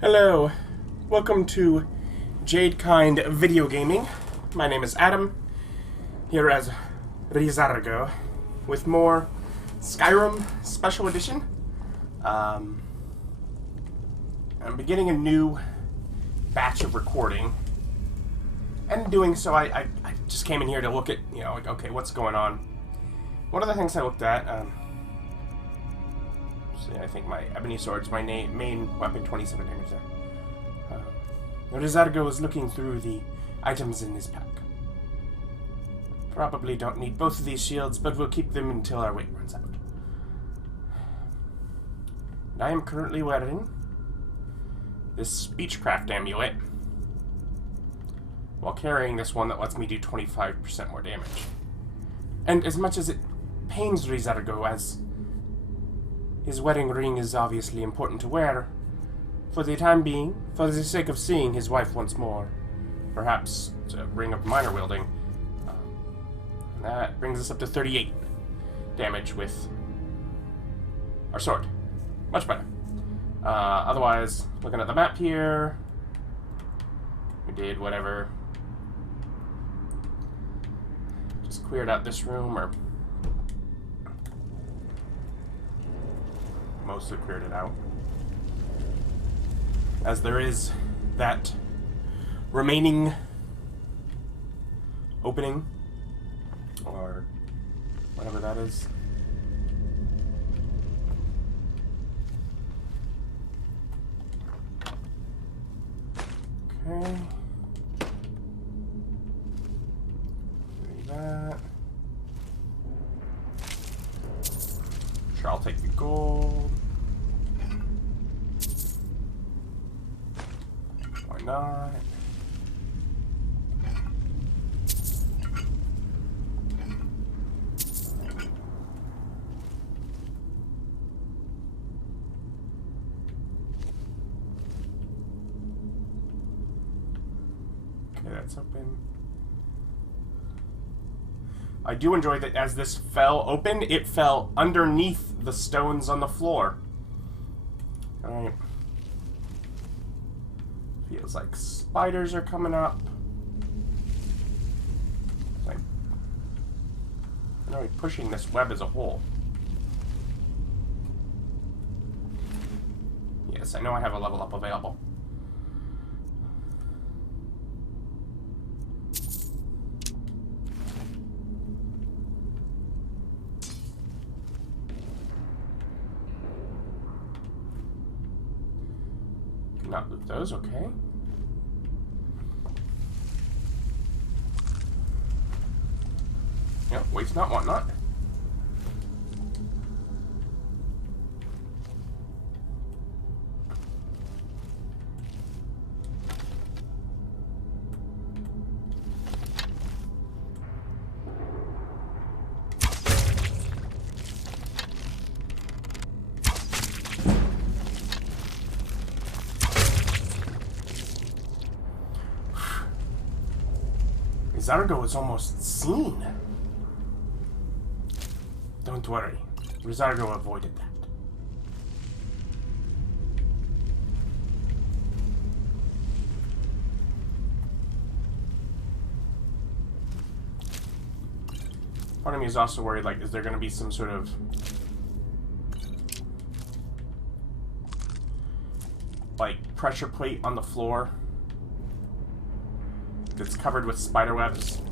Hello, welcome to Jadekind Video Gaming. My name is Adam, here as Ri'zargo, with more Skyrim Special Edition. I'm beginning a new batch of recording, and doing so, I just came in here to look at, like, okay, what's going on? One of the things I looked at, I think my ebony sword's my main weapon, 27 damage there. Ri'zargo is looking through the items in his pack. Probably don't need both of these shields, but we'll keep them until our weight runs out. And I am currently wearing this Speechcraft amulet, while carrying this one that lets me do 25% more damage. And as much as it pains Ri'zargo, as his wedding ring is obviously important to wear, for the time being, for the sake of seeing his wife once more, perhaps a ring of minor wielding, that brings us up to 38 damage with our sword. Much better. Otherwise, looking at the map here, we did whatever. Just cleared out this room, or mostly cleared it out. As there is that remaining opening, or whatever that is. Okay. Do that. Sure, I'll take the gold. Why not? Okay, that's open. I do enjoy that as this fell open, it fell underneath the stones on the floor. Alright. Feels like spiders are coming up. Like, I'm really pushing this web as a whole. Yes, I know I have a level up available. Not loot those, okay. Yep, waste not, want not. Ri'zargo is almost seen. Don't worry, Ri'zargo avoided that. Part of me is also worried, like, is there going to be some sort of like pressure plate on the floor that's covered with spider webs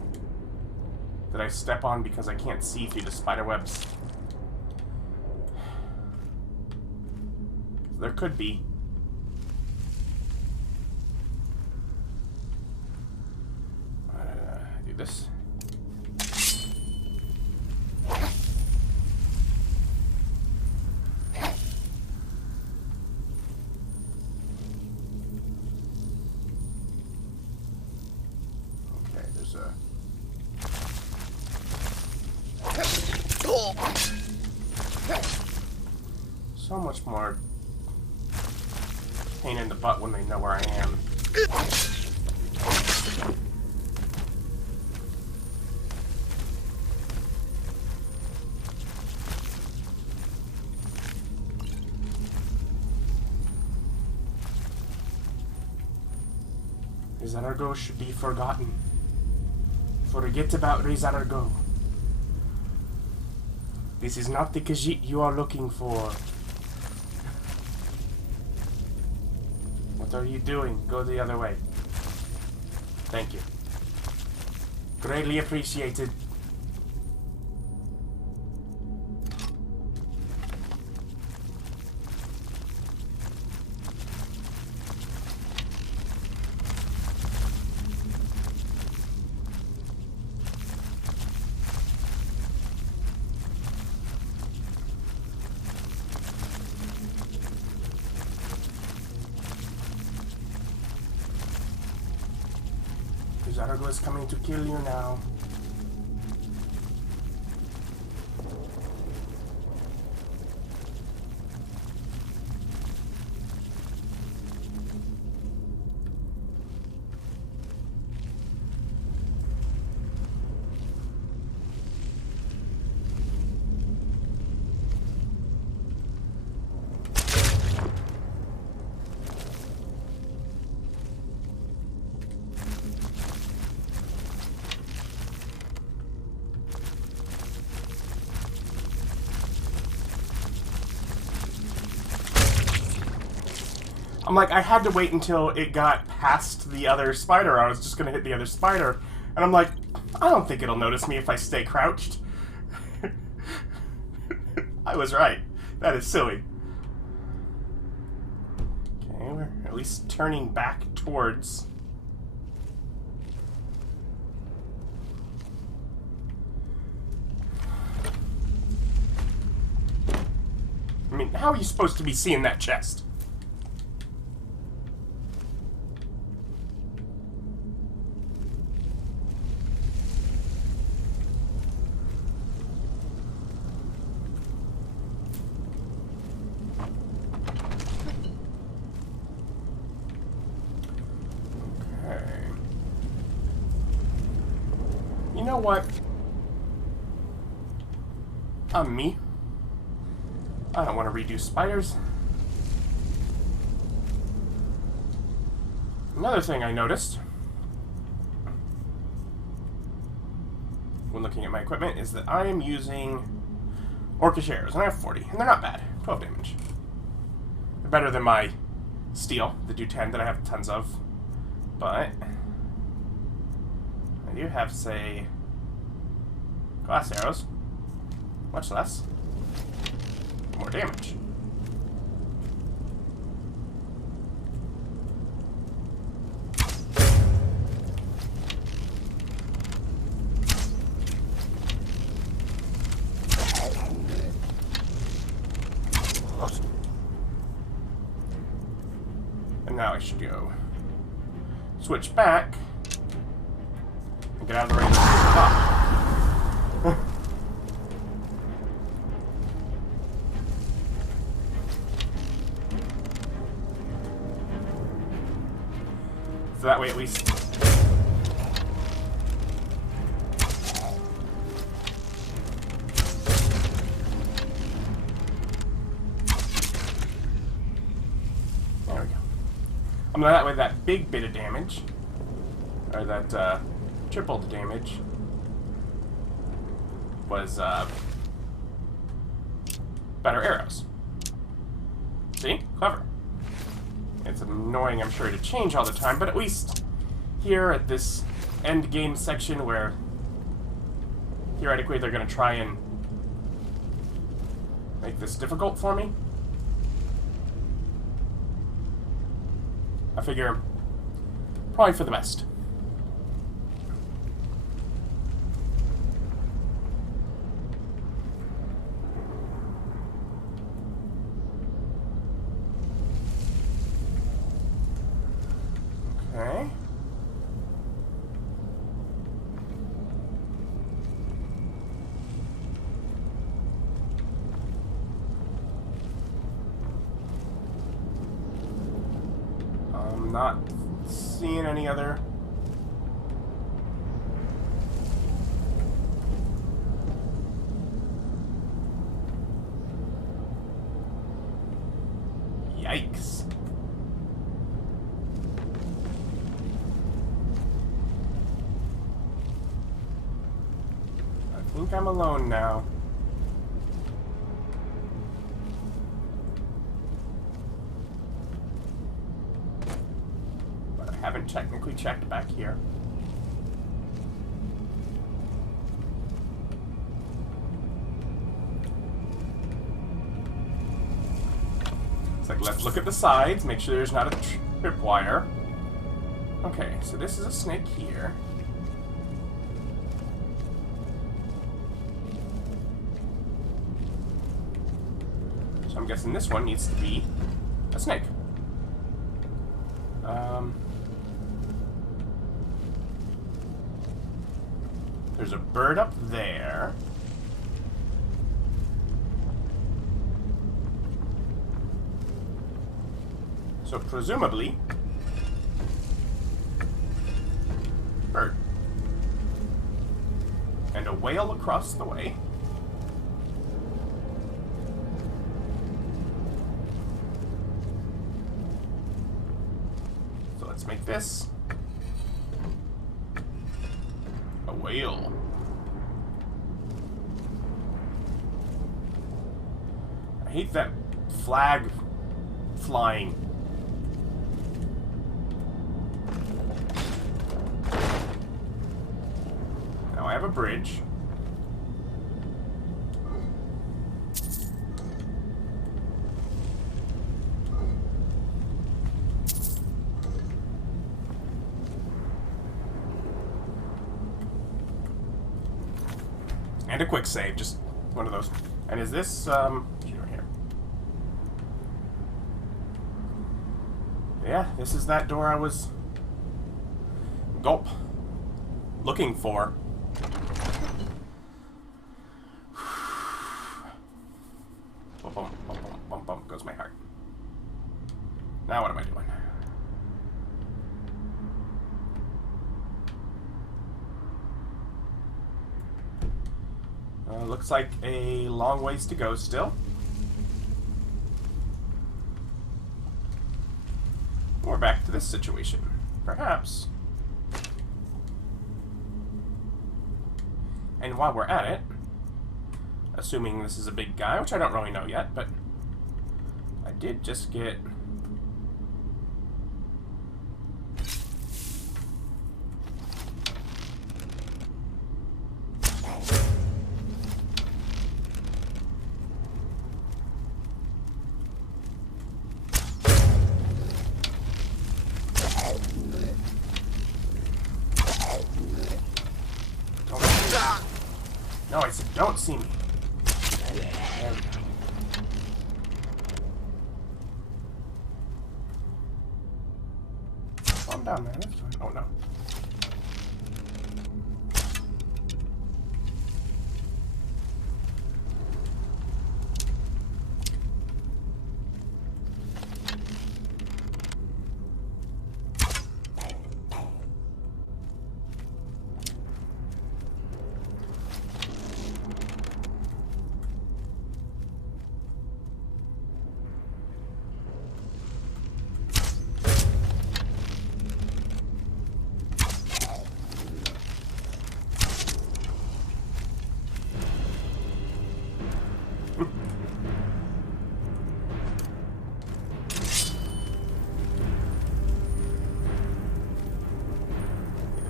that I step on because I can't see through the spider webs? There could be. Do this. So much more pain in the butt when they know where I am. Ri'zargo should be forgotten. Forget about Ri'zargo. This is not the Khajiit you are looking for. What are you doing? Go the other way. Thank you. Greatly appreciated. Ri'zargo is coming to kill you now. I'm like, I had to wait until it got past the other spider. I was just gonna hit the other spider. And I'm like, I don't think it'll notice me if I stay crouched. I was right. That is silly. Okay, we're at least turning back towards... I mean, how are you supposed to be seeing that chest? You know what? I'm me. I don't want to redo spiders. Another thing I noticed when looking at my equipment is that I am using Orcish arrows, and I have 40, and they're not bad. 12 damage. They're better than my steel, that do 10, that I have tons of. But I do have, say, glass arrows. Much less. More damage. And now I should go switch back and get out of the range of the top. So that way at least... There we go. I mean, that way that big bit of damage, or that tripled damage, was better arrows. See? Clever. It's annoying, I'm sure, to change all the time, but at least here at this end game section where theoretically they're going to try and make this difficult for me, I figure probably for the best. Okay. I'm not seeing any other. Yikes. think I'm alone now. But I haven't technically checked back here. It's like, let's look at the sides, make sure there's not a tripwire. Okay, so this is a snake here. So I'm guessing this one needs to be a snake. There's a bird up there. So presumably, bird. And a whale across the way. So let's make this a whale. I hate that flag flying. Now I have a bridge. And a quick save, just one of those. And is this, here? Yeah, this is that door I was... Gulp. Looking for. Bum, bum, bum, bum, bum, bum, goes my heart. Now what am I doing? Looks like a long ways to go still. We're back to this situation. Perhaps. And while we're at it, assuming this is a big guy, which I don't really know yet, but I did just get... No, I said don't see me. There we go. Oh, I'm down there, that's fine. Oh no.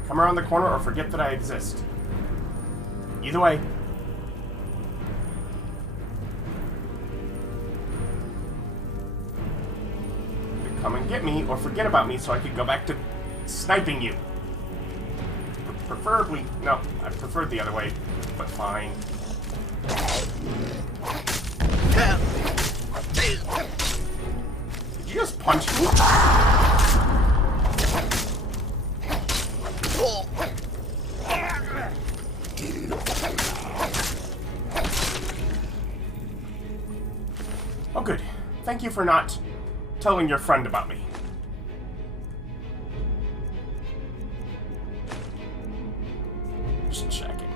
Come around the corner or forget that I exist. Either way. Either come and get me or forget about me so I could go back to sniping you. Preferably, no, I preferred the other way, but fine. Did you just punch me? Oh, good. Thank you for not telling your friend about me. Just checking.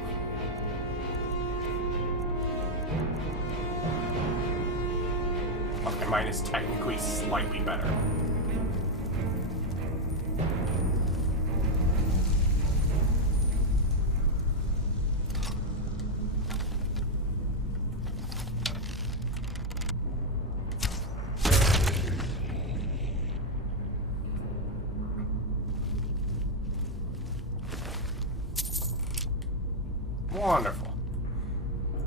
Okay, mine is technically slightly better. Wonderful.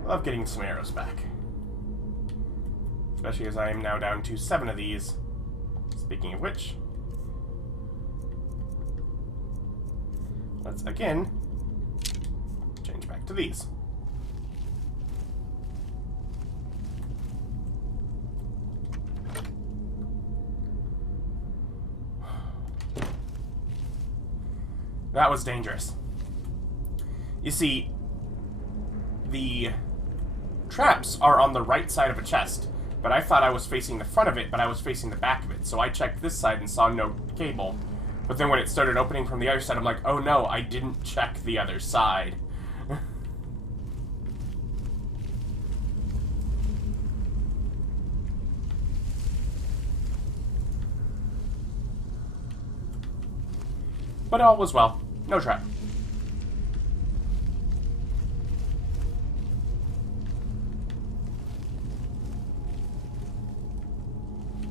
Love getting some arrows back. Especially as I am now down to 7 of these. Speaking of which, let's again change back to these. That was dangerous. You see, the traps are on the right side of a chest, but I thought I was facing the front of it, but I was facing the back of it. So I checked this side and saw no cable. But then when it started opening from the other side, I'm like, oh no, I didn't check the other side. But all was well. No trap.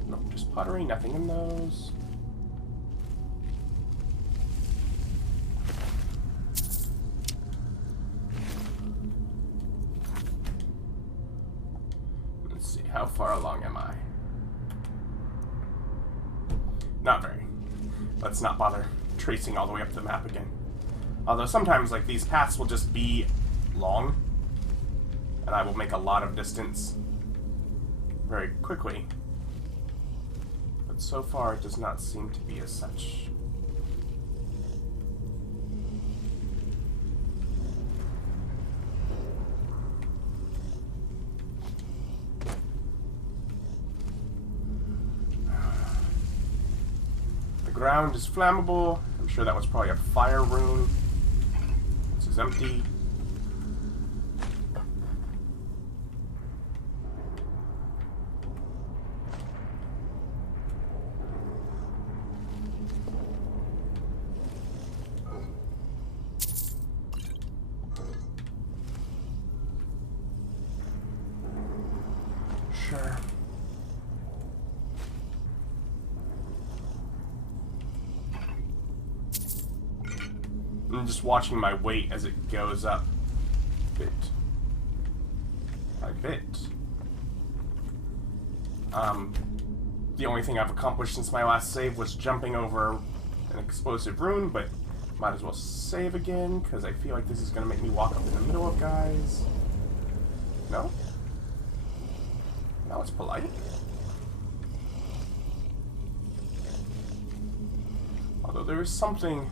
Nope, just pottery, nothing in those. Let's see, how far along am I? Not very. Let's not bother tracing all the way up the map again. Although sometimes, like, these paths will just be long, and I will make a lot of distance very quickly. But so far, it does not seem to be as such. The ground is flammable. I'm sure that was probably a fire rune. This is empty. Sure. I'm just watching my weight as it goes up bit by bit. The only thing I've accomplished since my last save was jumping over an explosive rune, but might as well save again, because I feel like this is going to make me walk up in the middle of guys. No? Now it's polite. Although there is something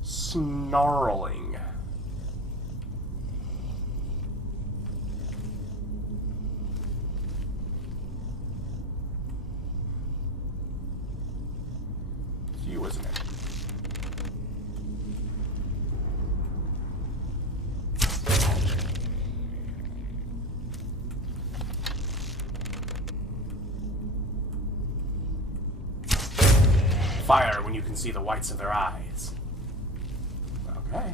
snarling. It's you, isn't it? Fire when you can see the whites of their eyes. Okay.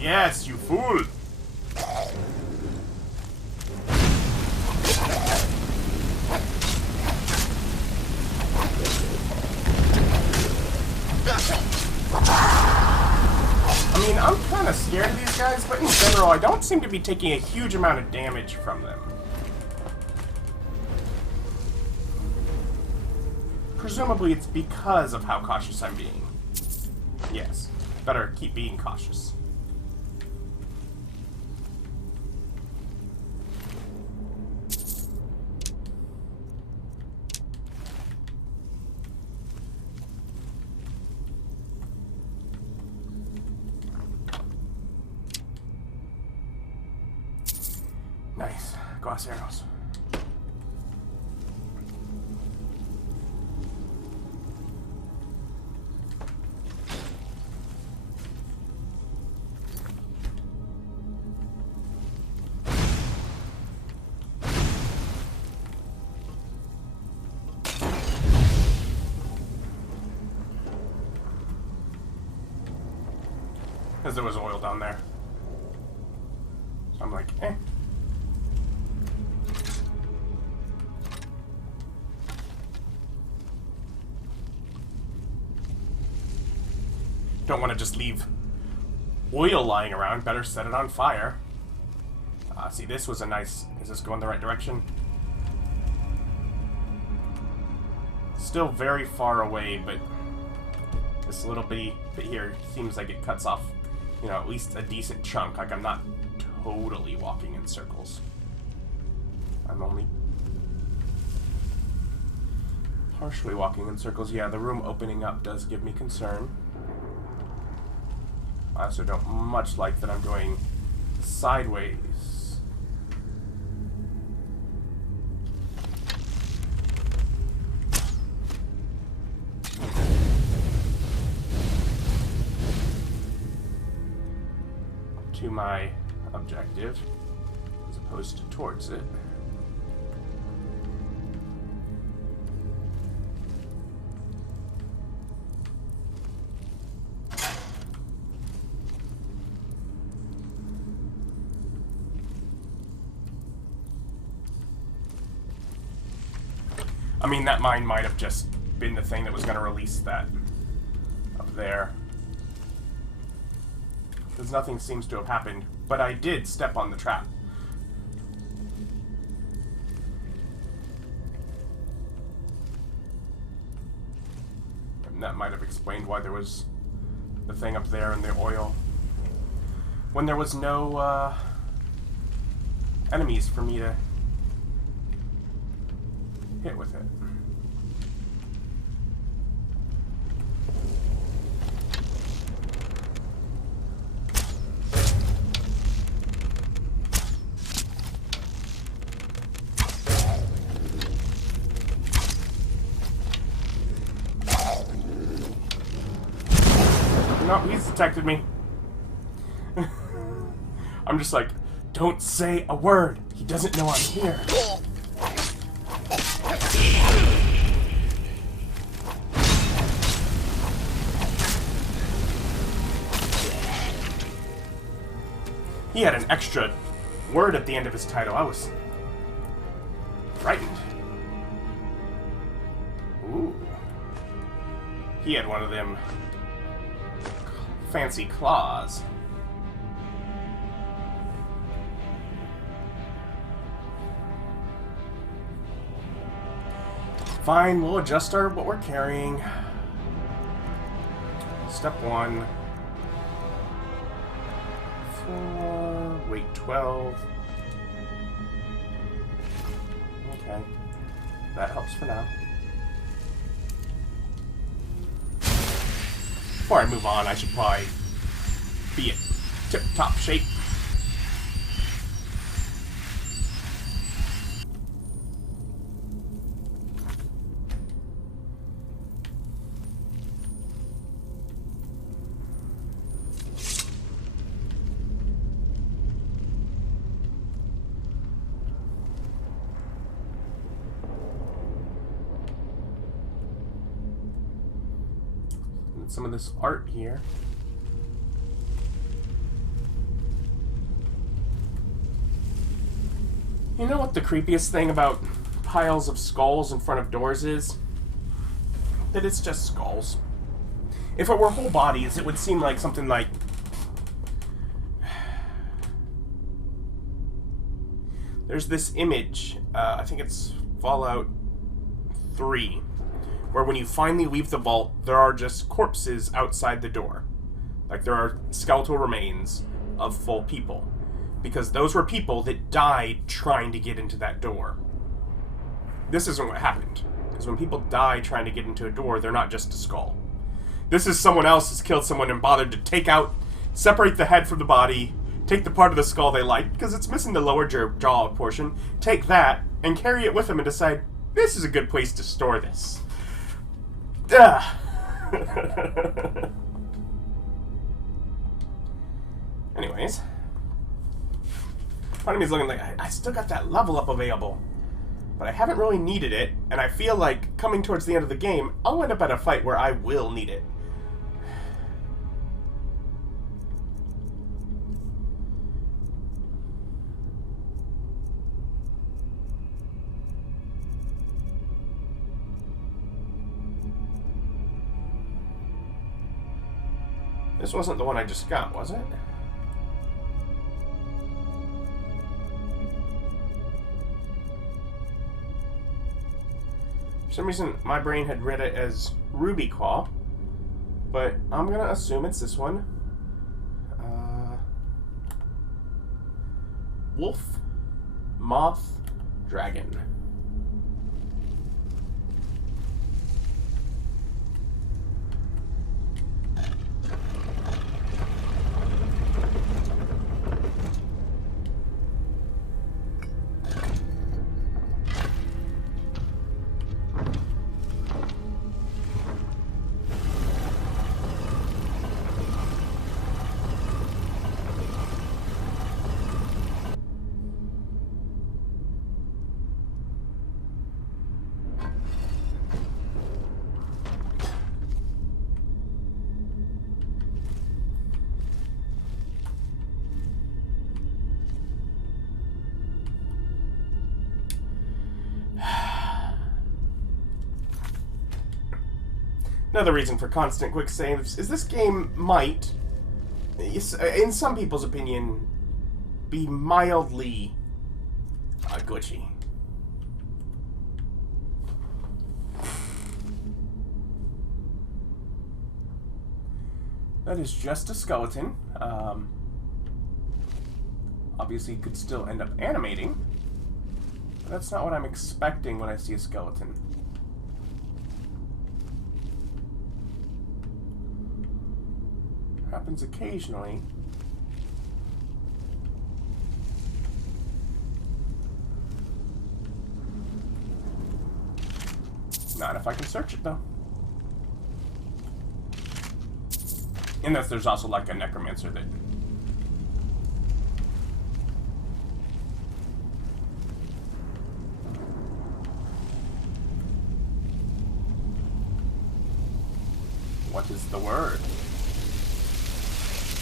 Yes, you fool! I mean, I'm kind of scared of these guys, but in general, I don't seem to be taking a huge amount of damage from them. Presumably, it's because of how cautious I'm being. Yes, better keep being cautious. Nice. Glass arrows. because there was oil down there. So I'm like, eh. Don't want to just leave oil lying around. Better set it on fire. See, this was a nice... Is this going the right direction? Still very far away, but this little bit here seems like it cuts off, you know, at least a decent chunk. Like, I'm not totally walking in circles. I'm only partially walking in circles. Yeah, the room opening up does give me concern. I also don't much like that I'm going sideways. To my objective, as opposed to towards it. I mean, that mine might have just been the thing that was going to release that up there. Because nothing seems to have happened. But I did step on the trap. And that might have explained why there was the thing up there in the oil. When there was no enemies for me to hit with it. No, he's detected me. I'm just like, don't say a word. He doesn't know I'm here. He had an extra word at the end of his title. I was frightened. Ooh. He had one of them fancy claws. Fine, we'll adjust what we're carrying. Step 1. 4, weight 12. Okay. That helps for now. Before I move on, I should probably be in tip-top shape. Some of this art here. You know what the creepiest thing about piles of skulls in front of doors is? That it's just skulls. If it were whole bodies, it would seem like something like... There's this image, I think it's Fallout 3, where when you finally leave the vault, there are just corpses outside the door. Like, there are skeletal remains of full people. Because those were people that died trying to get into that door. This isn't what happened. Because when people die trying to get into a door, they're not just a skull. This is someone else has killed someone and bothered to separate the head from the body, take the part of the skull they like, because it's missing the lower jaw portion, take that, and carry it with them and decide, this is a good place to store this. Anyways, part of me is looking like I still got that level up available, but I haven't really needed it, and I feel like coming towards the end of the game, I'll end up at a fight where I will need it. This wasn't the one I just got, was it? For some reason, my brain had read it as Ruby Claw, but I'm gonna assume it's this one. Wolf, Moth, Dragon. Another reason for constant quick saves is this game might, in some people's opinion, be mildly glitchy. That is just a skeleton. Obviously, it could still end up animating, but that's not what I'm expecting when I see a skeleton. Happens occasionally. Not if I can search it, though. Unless there's also like a necromancer that... What is the word?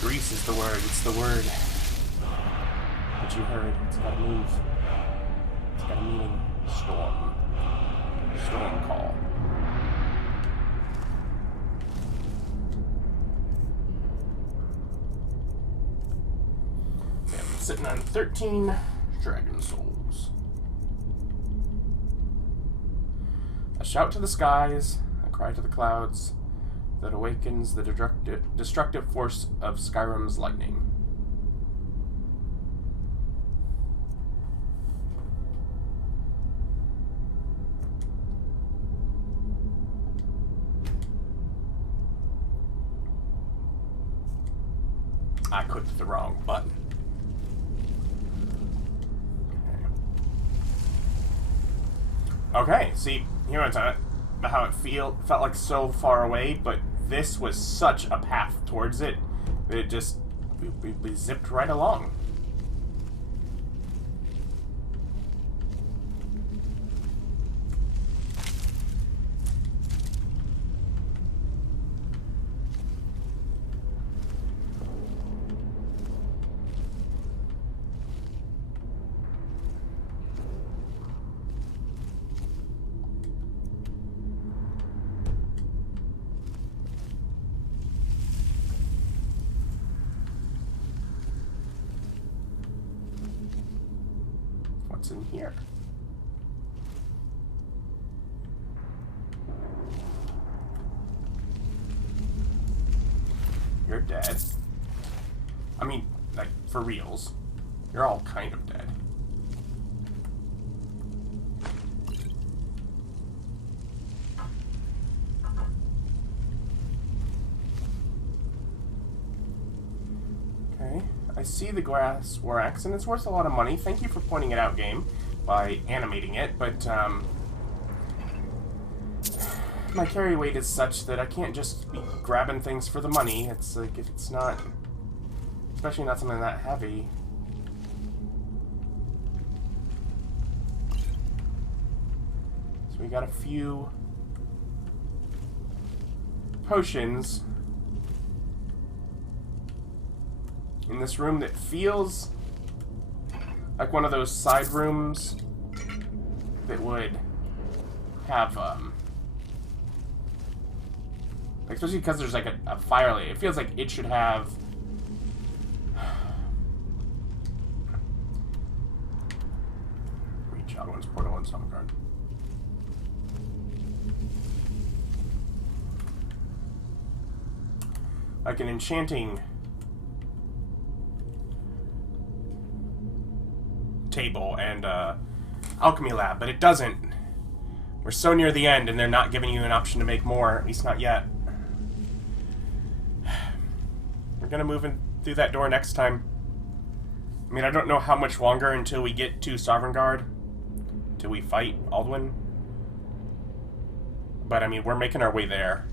Grease is the word. It's the word that you heard. It's got a move. It's got a meaning. Storm. Storm call. Okay, I'm sitting on 13 dragon souls. A shout to the skies, a cry to the clouds, that awakens the destructive force of Skyrim's lightning. I clicked the wrong button. Okay, see, here it's how it felt like so far away, but this was such a path towards it that it just we zipped right along. What's in here? You're dead. I mean, like, for reals. You're all kind of dead. Okay. I see the glass war axe, and it's worth a lot of money. Thank you for pointing it out, game, by animating it, but, my carry weight is such that I can't just be grabbing things for the money. It's like, if it's not... Especially not something that heavy. So we got a few potions in this room that feels like one of those side rooms that would have Like, especially because there's like a fire lane. It feels like it should have... Reach Alduin's portal and some guard. Like an enchanting table and alchemy lab, but it doesn't. We're so near the end and they're not giving you an option to make more, at least not yet. We're gonna move in through that door next time. I mean, I don't know how much longer until we get to Sovereign Guard, till we fight Alduin. But I mean, we're making our way there.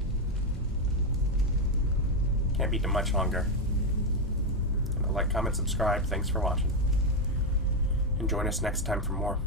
Can't beat them much longer. Like, comment, subscribe. Thanks for watching. And join us next time for more.